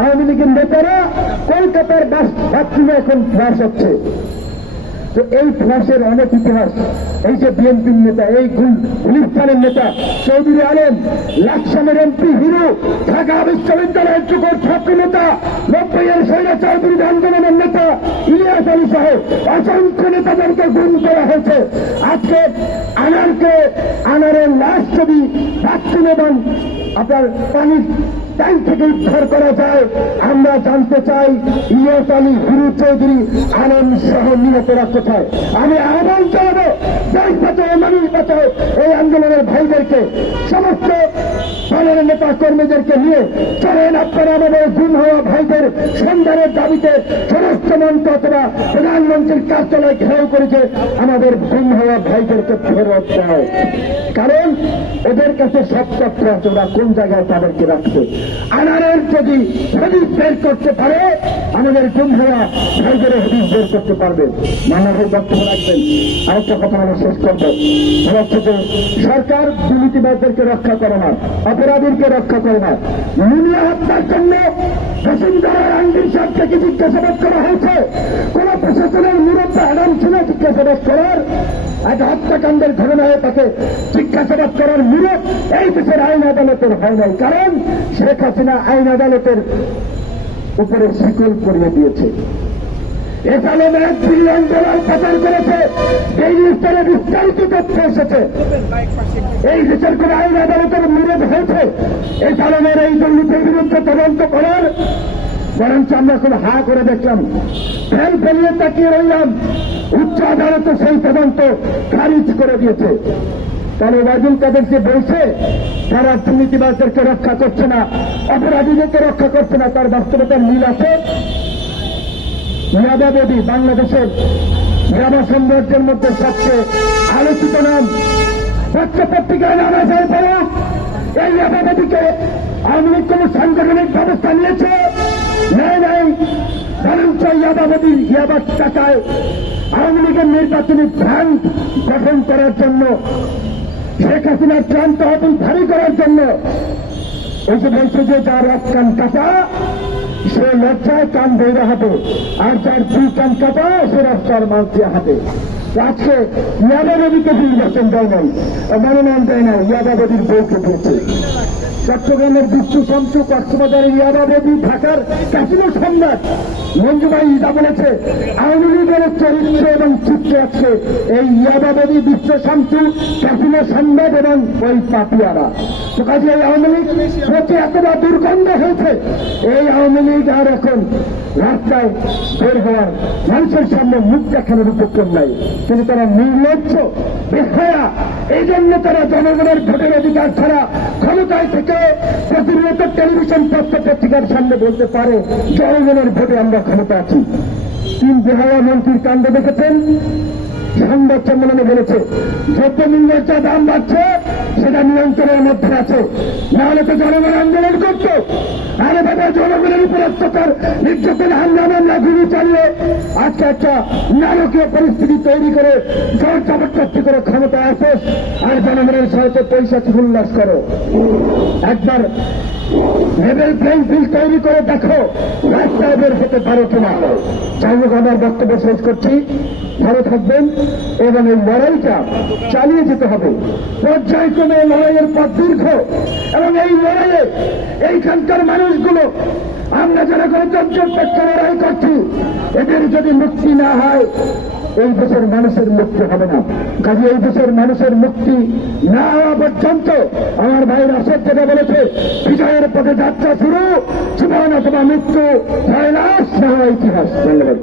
আওয়ামী লীগের নেতারা কলকাতার বাস বাথরুমে এখন ফ্লাশ হচ্ছে। তো এই ফ্ল্যাশের অনেক ইতিহাস, এই যে বিএনপির নেতা, এই গুলিফ খানের নেতা, চৌধুরী আলম, লাকসামের এমপি হিরো, ঢাকা বিশ্ববিদ্যালয়ের যুগর ছাত্র নেতা নব্বইয়ের সৈরা চৌধুরী আন্দোলনের নেতা ইলিয়াস আলী সহ অসংখ্য নেতাদেরকে গুম করা হয়েছে। আজকে আনারকে, আনারের লাশ যদি বাথরুম এবং আপনার পানির ট্যাঙ্ক থেকে উদ্ধার করা যায়। আমরা জানতে চাই ইলিয়াস আলী, হিরু চৌধুরী আনন্দ সহ নিহতরা কোথায়? আমি আহ্বান জানাব দেশ বাঁচাও মানুষ বাঁচাও এই আন্দোলনের ভাইদেরকে সমস্ত নেতা কর্মীদেরকে নিয়ে চলেন আপনারা আমাদের গুম হওয়া ভাইদের সন্ধানের দাবিতে স্বরাষ্ট্র মন্ত্র অথবা প্রধানমন্ত্রীর কার্যালয় ঘেরাও করেছে আমাদের গুম হওয়া ভাইদেরকে ফেরত দেয় কারণ ওদের কাছে সব তথ্য আছে, ওরা কোন জায়গায় তাদেরকে রাখছে। আনারের যদি হদিস বের করতে পারে, আমাদের গুম হওয়া ভাইদের হদিস বের করতে পারবে। মানবের বক্তব্য রাখবেন। আরেকটা কথা আমরা শেষ করব। সরকার দুর্নীতিবাদদেরকে রক্ষা করে না। অপরাধীকে রক্ষা করে না। মুনিয়া হত্যার জন্য বসুন্ধরা আঙ্গির সাহেবকে জিজ্ঞাসাবাদ করা হয়েছে। কোন প্রশাসনের মূলত আগাম ছিল জিজ্ঞাসাবাদ করার। একটা হত্যাকাণ্ডের ঘটনায় তাকে জিজ্ঞাসাবাদ করার মূলত এই দেশের আইন আদালতের হয় নাই। কারণ শেখ হাসিনা আইন আদালতের উপরে শিকল করিয়ে দিয়েছে। এখানে এক বিলিয়ন ডলার পাচার করেছে। এই স্তরে বিস্তারিত তথ্য এসেছে। এই দেশের কোন আইন আদালতের বিরোধ হয়েছে এই কারণের এই দুর্নীতির বিরুদ্ধে তদন্ত করার। বরঞ্চ আমরা খুব হা করে দেখলাম। ফেল ফেলিয়ে তাকিয়ে রইলাম। উচ্চ আদালত সেই তদন্ত খারিজ করে দিয়েছে। তাহলে ওয়াজুল কাদের যে বলছে, তারা দুর্নীতিবাদদেরকে রক্ষা করছে না, অপরাধীদেরকে রক্ষা করছে না, তার বাস্তবতার মিল আছে। ইয়াবা দেবী বাংলাদেশের ইয়াবা সৌন্দর্যের মধ্যে সবচেয়ে আলোচিত নাম পত্র পত্রিকায় নাম আসার পরে এই ইয়াবা দেবীকে আওয়ামী লীগ কোন সাংগঠনিক ব্যবস্থা নিয়েছে? নাই নাই। বরঞ্চ ইয়াবাবতীর ইয়াবার টাকায় আওয়ামী লীগের নির্বাচনী ব্র্যান্ড গঠন করার জন্য, শেখ হাসিনার প্রাণ তহবিল ভারী করার জন্য এই যে বলছে যে যার এক কান সে লজ্জায় কান বইরা হবে আর যার দুই কান কাটা সে রাস্তার মাছ দিয়ে হাতে আজকে ইয়াবা নদীকে নির্বাচন দেয় নাই মনোনয়ন দেয় নাই, ইয়াবা নদীর বউকে দিয়েছে চট্টগ্রামের বিশ্ব শান্ত কক্সবাজারের ইয়াবাবতী ঢাকার ক্যাসিনো সম্রাট মঞ্জুবাই ইদা বলেছে, আওয়ামী লীগের চরিত্র এবং চিত্র আছে এই ইয়াবাবতী বিশ্ব শান্ত ক্যাসিনো সম্রাট এবং ওই পাপিয়ারা। তো কাজে এই আওয়ামী লীগ প্রতি এতটা দুর্গন্ধ হয়েছে আওয়ামী লীগ আর এখন রাস্তায় বের হওয়ার মানুষের সামনে মুখ দেখানোর উপক্রম নাই। কিন্তু তারা নির্লজ্জ, বেহায়া এই জন্য তারা জনগণের ভোটের অধিকার ছাড়া ক্ষমতায় থেকে প্রতিনিয়ত টেলিভিশন পত্র পত্রিকার সামনে বলতে পারে, জনগণের ভোটে আমরা ক্ষমতা আছি। তিন বেহায়া মন্ত্রীর কাণ্ড দেখেছেন? সংবাদ সম্মেলনে বলেছে দ্রব্যমূল্যের যা দাম বাড়ছে সেটা নিয়ন্ত্রণের মধ্যে আছে। নাহলে তো জনগণ আন্দোলন করত। আরে বাবা, জনগণের উপর অত্যাচার, নির্যাতন, হামলা, মামলা, গুলি চালিয়ে আজকে একটা নারকীয় পরিস্থিতি তৈরি করে জোর জবরদস্তি করে ক্ষমতা আসে আর জনগণের সাথে পয়সা উল্লাস করো। একবার লেভেল প্লেইং ফিল্ড তৈরি করে দেখো, রাস্তায় বের হতে পারো কিনা। যাই হোক আমার বক্তব্য শেষ করছি। ভালো থাকবেন এবং এই লড়াইটা চালিয়ে যেতে হবে। পর্যায়ক্রমে এই লড়াইয়ের পথ দীর্ঘ এবং এই লড়াইয়ে এইখানকার মানুষগুলো, আমরা যারা গণতন্ত্রের পক্ষে লড়াই করছি, এদের যদি মুক্তি না হয়, এই দেশের মানুষের মুক্তি হবে না। কাজে এই দেশের মানুষের মুক্তি না হওয়া পর্যন্ত আমার ভাই রাশেদ যেটা বলেছে, বিজয়ের পথে যাত্রা শুরু, জীবন অথবা মৃত্যু লাশ না ইতিহাস। ধন্যবাদ।